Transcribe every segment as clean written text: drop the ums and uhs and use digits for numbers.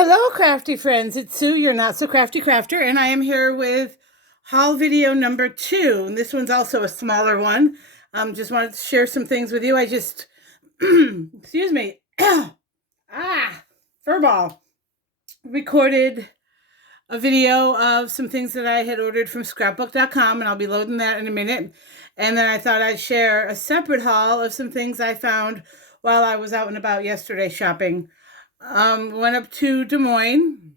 Hello, crafty friends. It's Sue, your not so crafty crafter, and I am here with haul video number 2. And this one's also a smaller one. Just wanted to share some things with you. I just, excuse me, furball, recorded a video of some things that I had ordered from scrapbook.com, and I'll be loading that in a minute. And then I thought I'd share a separate haul of some things I found while I was out and about yesterday shopping. Went up to Des Moines,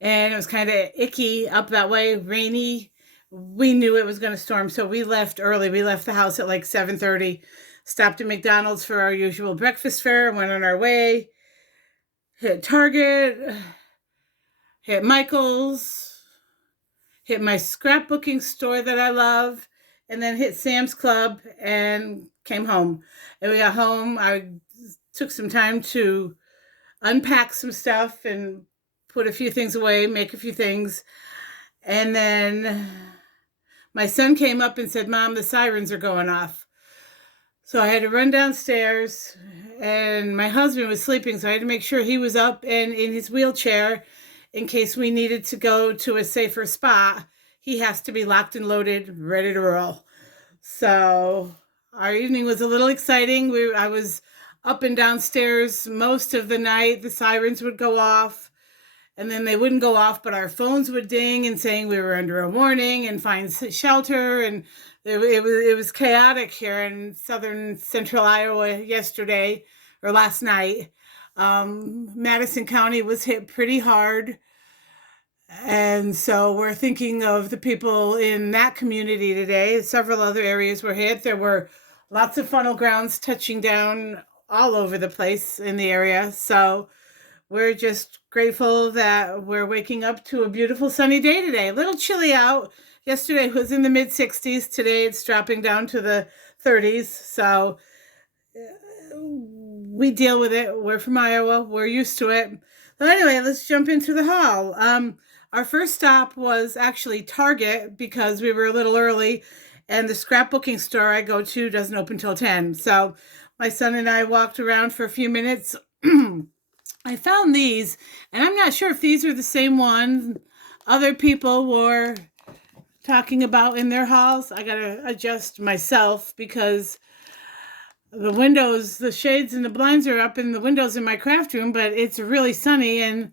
and it was kind of icky up that way, rainy. We knew it was going to storm, so we left early. We left the house at like 7:30, stopped at McDonald's for our usual breakfast fare, went on our way, hit Target, hit Michael's, hit my scrapbooking store that I love, and then hit Sam's Club and came home. And we got home. I took some time to unpack some stuff and put a few things away, make a few things. And then my son came up and said, "Mom, the sirens are going off." So I had to run downstairs, and my husband was sleeping, so I had to make sure he was up and in his wheelchair in case we needed to go to a safer spot. He has to be locked and loaded, ready to roll. So our evening was a little exciting. I was up and downstairs most of the night. The sirens would go off, and then they wouldn't go off, but our phones would ding and saying we were under a warning and find shelter. And it was chaotic here in southern central Iowa yesterday or last night. Madison County was hit pretty hard. And so we're thinking of the people in that community today. Several other areas were hit. There were lots of funnel grounds touching down all over the place in the area. So we're just grateful that we're waking up to a beautiful sunny day today. A little chilly out. Yesterday was in the mid-60s. Today it's dropping down to the 30s. So we deal with it. We're from Iowa. We're used to it. So anyway, let's jump into the haul. Our first stop was actually Target because we were a little early, and the scrapbooking store I go to doesn't open till 10. So my son and I walked around for a few minutes. I found these, and I'm not sure if these are the same ones other people were talking about in their hauls. I gotta adjust myself because the windows, the shades and the blinds are up in the windows in my craft room, but it's really sunny and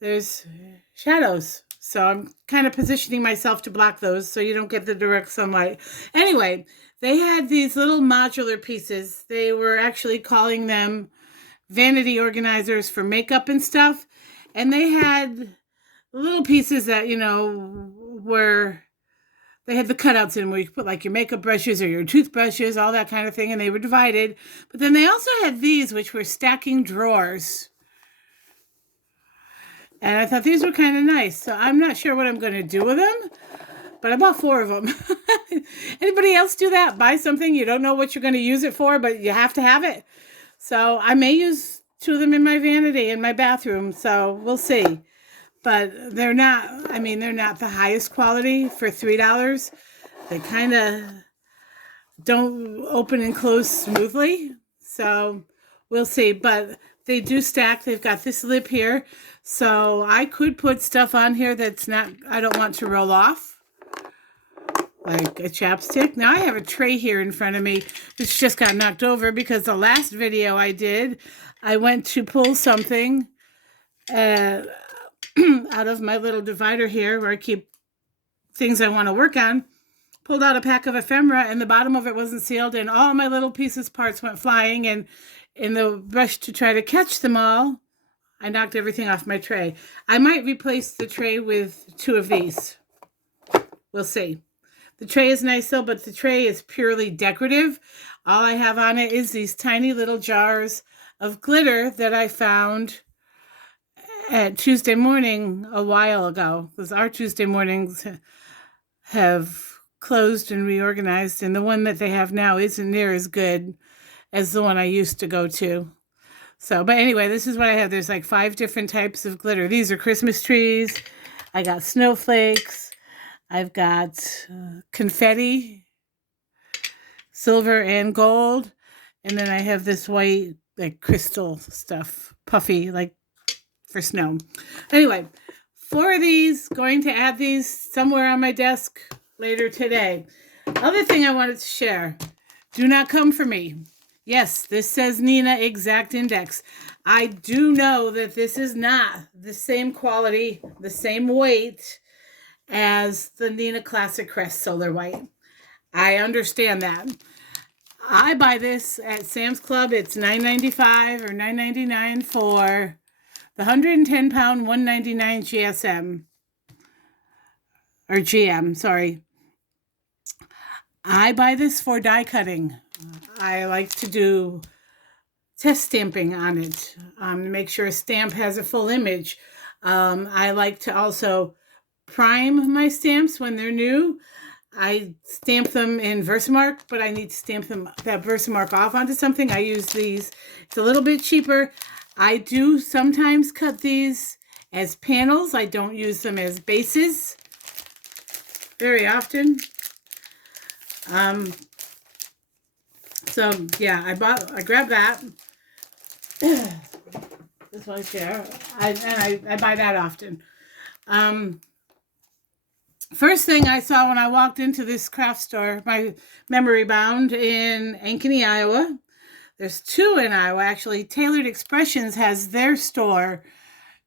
there's shadows. So I'm kind of positioning myself to block those so you don't get the direct sunlight. Anyway, they had these little modular pieces. They were actually calling them vanity organizers for makeup and stuff. And they had little pieces that, they had the cutouts in where you could put like your makeup brushes or your toothbrushes, all that kind of thing, and they were divided. But then they also had these, which were stacking drawers. And I thought these were kind of nice. So I'm not sure what I'm going to do with them, but I bought 4 of them. Anybody else do that? Buy something, you don't know what you're going to use it for, but you have to have it. So I may use 2 of them in my vanity in my bathroom. So we'll see. But they're not the highest quality for $3. They kind of don't open and close smoothly. So we'll see. But they do stack. They've got this lip here. So I could put stuff on here I don't want to roll off. Like a chapstick. Now I have a tray here in front of me, which just got knocked over because the last video I did, I went to pull something out of my little divider here where I keep things I want to work on. Pulled out a pack of ephemera, and the bottom of it wasn't sealed, and all my little parts went flying, and in the rush to try to catch them all, I knocked everything off my tray. I might replace the tray with 2 of these. We'll see. The tray is nice though, but the tray is purely decorative. All I have on it is these tiny little jars of glitter that I found at Tuesday morning a while ago, because our Tuesday mornings have closed and reorganized, and the one that they have now isn't near as good as the one I used to go to. So, but anyway, this is what I have. There's like 5 different types of glitter. These are Christmas trees. I got snowflakes. I've got confetti, silver and gold. And then I have this white, like crystal stuff, puffy, like for snow. Anyway, 4 of these, going to add these somewhere on my desk later today. Other thing I wanted to share, do not come for me. Yes, this says Nina Exact Index. I do know that this is not the same quality, the same weight as the Nina Classic Crest Solar White. I understand that. I buy this at Sam's Club. It's $9.95 or $9.99 for the 110 pound 199 GSM or GM, sorry. I buy this for die cutting. I like to do test stamping on it to make sure a stamp has a full image. I like to also prime my stamps when they're new. I stamp them in Versamark, but I need to stamp that Versamark off onto something. I use these. It's a little bit cheaper. I do sometimes cut these as panels. I don't use them as bases very often. So yeah, I grabbed that. This one here. I buy that often. First thing I saw when I walked into this craft store, my Memory Bound in Ankeny, Iowa. There's 2 in Iowa, actually. Tailored Expressions has their store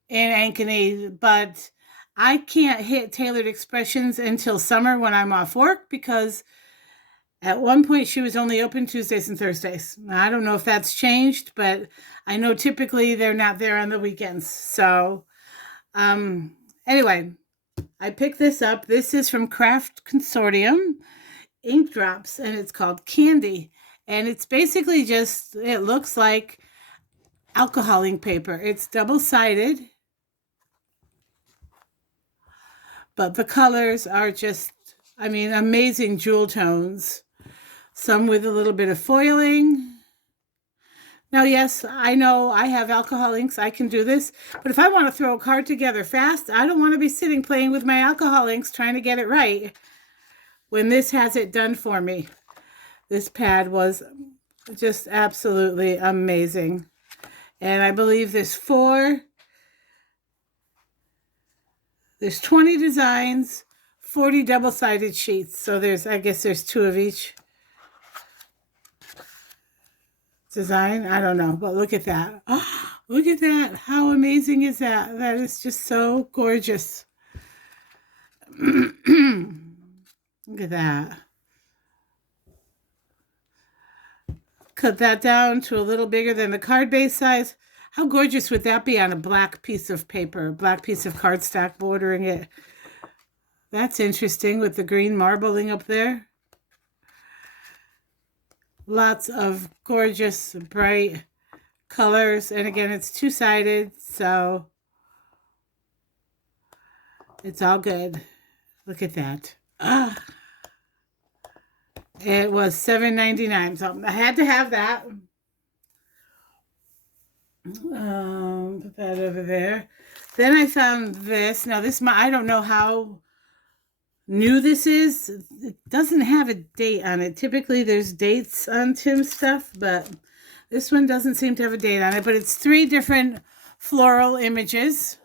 in Ankeny, but I can't hit Tailored Expressions until summer when I'm off work, because at one point she was only open Tuesdays and Thursdays. I don't know if that's changed, but I know typically they're not there on the weekends. So anyway, I picked this up. This is from Craft Consortium Ink Drops, and it's called Candy. And it's basically just, it looks like alcohol ink paper. It's double-sided, but the colors are just, I mean, amazing jewel tones. Some with a little bit of foiling. Now, yes, I know I have alcohol inks. I can do this. But if I want to throw a card together fast, I don't want to be sitting playing with my alcohol inks trying to get it right when this has it done for me. This pad was just absolutely amazing. And I believe there's 20 designs, 40 double-sided sheets. So I guess there's 2 of each design. I don't know, but look at that. Oh, look at that. How amazing is that? That is just so gorgeous. Look at that. Cut that down to a little bigger than the card base size. How gorgeous would that be on a black piece of paper, a black piece of cardstock bordering it? That's interesting with the green marbling up there. Lots of gorgeous, bright colors. And again, it's 2-sided, so it's all good. Look at that. Ah. It was $7.99, so I had to have that. Put that over there. Then I found this. Now this, I don't know how new this is. It doesn't have a date on it. Typically there's dates on Tim's stuff, but this one doesn't seem to have a date on it. But it's 3 different floral images.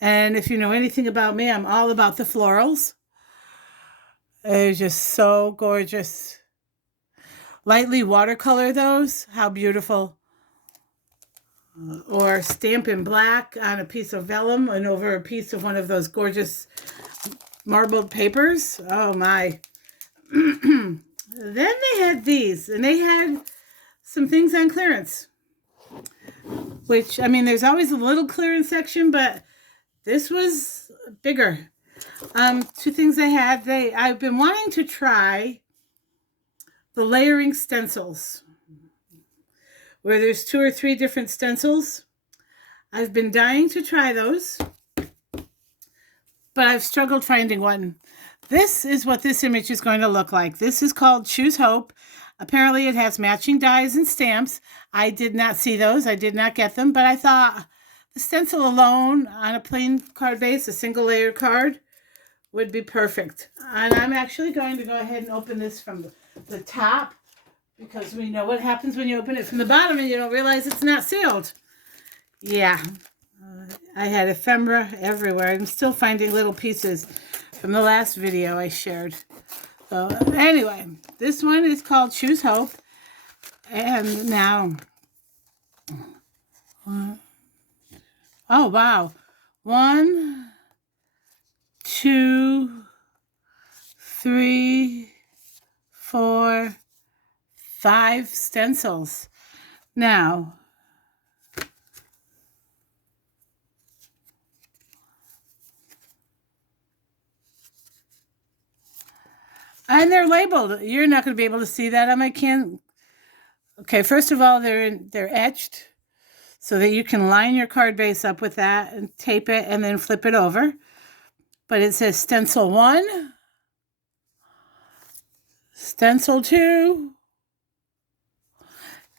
And if you know anything about me, I'm all about the florals. They're just so gorgeous. Lightly watercolor those. How beautiful. Or stamp in black on a piece of vellum and over a piece of one of those gorgeous marbled papers. Oh my. Then they had these, and they had some things on clearance. Which, I mean, there's always a little clearance section, but this was bigger. 2 things I had. I've been wanting to try the layering stencils, where there's 2 or 3 different stencils. I've been dying to try those, but I've struggled finding one. This is what this image is going to look like. This is called Choose Hope. Apparently it has matching dies and stamps. I did not see those. I did not get them, but I thought the stencil alone on a plain card base, a single layered card, would be perfect. And I'm actually going to go ahead and open this from the top, because we know what happens when you open it from the bottom and you don't realize it's not sealed. Yeah, I had ephemera everywhere. I'm still finding little pieces from the last video I shared. So anyway, this one is called Choose Hope. And now, oh wow, 1, 2, 3, 4, 5 stencils. Now, and they're labeled. You're not going to be able to see that on my can. Okay, first of all, they're etched so that you can line your card base up with that and tape it and then flip it over. But it says stencil 1, stencil 2,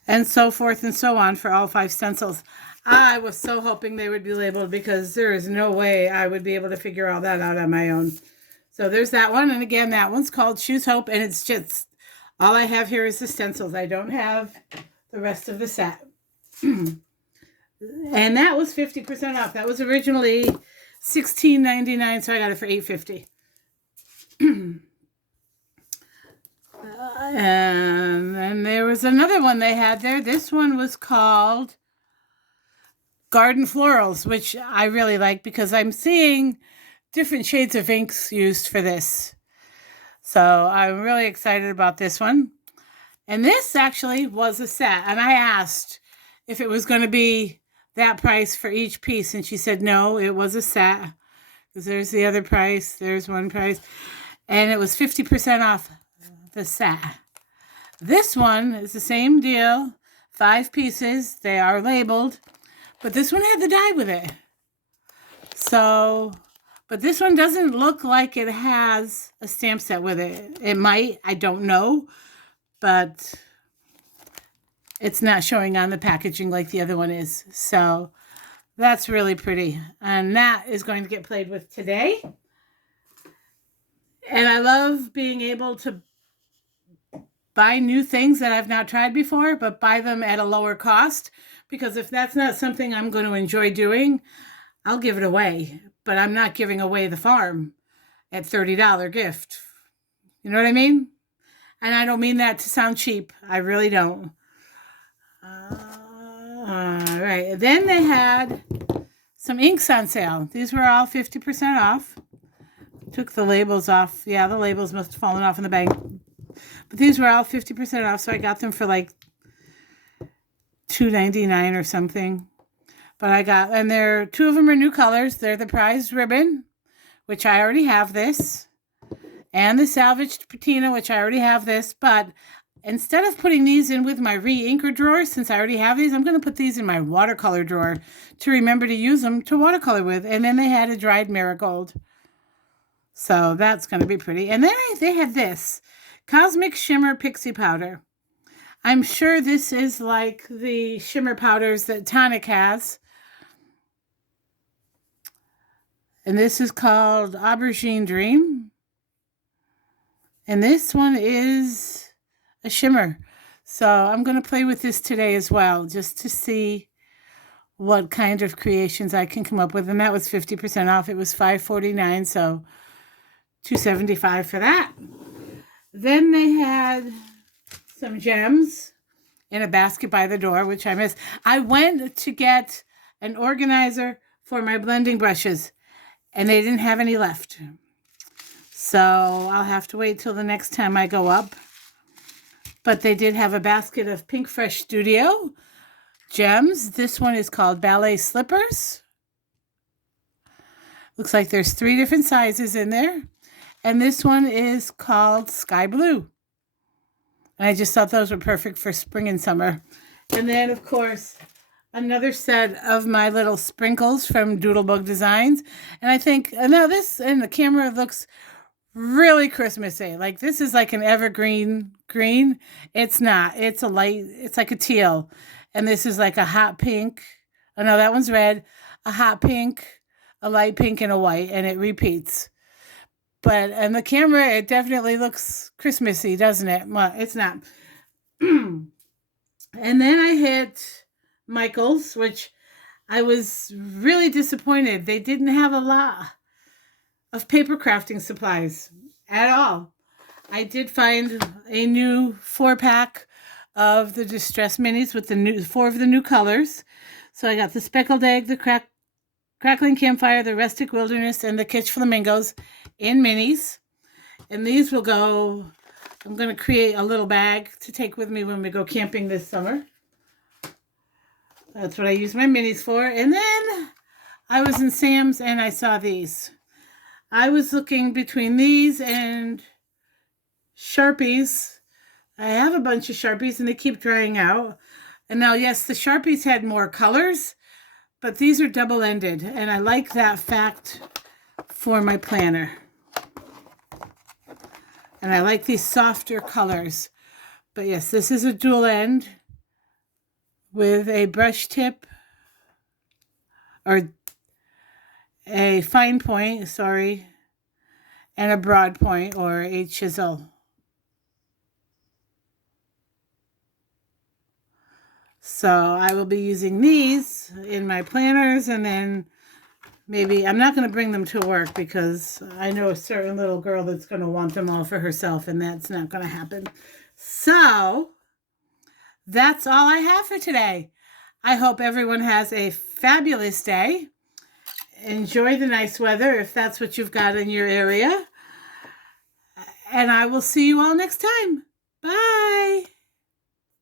and so forth and so on for all 5 stencils. I was so hoping they would be labeled because there is no way I would be able to figure all that out on my own. So there's that one. And again, that one's called Choose Hope. And it's just, all I have here is the stencils. I don't have the rest of the set. And that was 50% off. That was originally $16.99, so I got it for $8.50. And then there was another one they had there. This one was called Garden Florals, which I really like because I'm seeing different shades of inks used for this. So I'm really excited about this one. And this actually was a set. And I asked if it was going to be that price for each piece. And she said, no, it was a set. Because there's the other price. There's one price. And it was 50% off the set. This one is the same deal. 5 pieces. They are labeled. But this one had the die with it. So, but this one doesn't look like it has a stamp set with it. It might. I don't know. But it's not showing on the packaging like the other one is. So that's really pretty. And that is going to get played with today. And I love being able to buy new things that I've not tried before, but buy them at a lower cost. Because if that's not something I'm going to enjoy doing, I'll give it away. But I'm not giving away the farm at $30 gift. You know what I mean? And I don't mean that to sound cheap. I really don't. All right. Then they had some inks on sale. These were all 50% off. Took the labels off. Yeah, the labels must have fallen off in the bag. But these were all 50% off, so I got them for like $2.99 or something. But I got, and they're 2 of them are new colors. They're the prized ribbon, which I already have this, and the salvaged patina, which I already have this. But instead of putting these in with my re-inker drawer, since I already have these, I'm going to put these in my watercolor drawer to remember to use them to watercolor with. And then they had a dried marigold. So that's going to be pretty. And then they had this Cosmic Shimmer Pixie Powder. I'm sure this is like the shimmer powders that Tonic has. And this is called Aubergine Dream. And this one is a shimmer. So I'm going to play with this today as well, just to see what kind of creations I can come up with. And that was 50% off. It was $5.49, so $2.75 for that. Then they had some gems in a basket by the door, which I missed. I went to get an organizer for my blending brushes, and they didn't have any left. So I'll have to wait till the next time I go up. But they did have a basket of Pink Fresh Studio gems. This one is called Ballet Slippers. Looks like there's 3 different sizes in there. And this one is called Sky Blue. And I just thought those were perfect for spring and summer. And then, of course, another set of my little sprinkles from Doodlebug Designs. And I think, now this in the camera looks really Christmassy. Like this is like an evergreen green. It's not. It's a light, it's like a teal. And this is like a hot pink. Oh no, that one's red. A hot pink, a light pink, and a white. And it repeats. But on the camera, it definitely looks Christmassy, doesn't it? Well, it's not. And then I hit Michael's, which I was really disappointed. They didn't have a lot of paper crafting supplies at all. I did find a new 4-pack of the Distress Minis with the 4 of the new colors. So I got the Speckled Egg, the Crackling Campfire, the Rustic Wilderness, and the Kitsch Flamingos in minis. And these will go, I'm going to create a little bag to take with me when we go camping this summer. That's what I use my minis for. And then I was in Sam's and I saw these. I was looking between these and Sharpies. I have a bunch of Sharpies and they keep drying out. And now, yes, the Sharpies had more colors, but these are double-ended. And I like that fact for my planner. And I like these softer colors. But yes, this is a dual end with a brush tip or a fine point, sorry, and a broad point or a chisel. So I will be using these in my planners, and then maybe I'm not going to bring them to work because I know a certain little girl that's going to want them all for herself, and that's not going to happen. So that's all I have for today. I hope everyone has a fabulous day. Enjoy the nice weather if that's what you've got in your area. And I will see you all next time. Bye.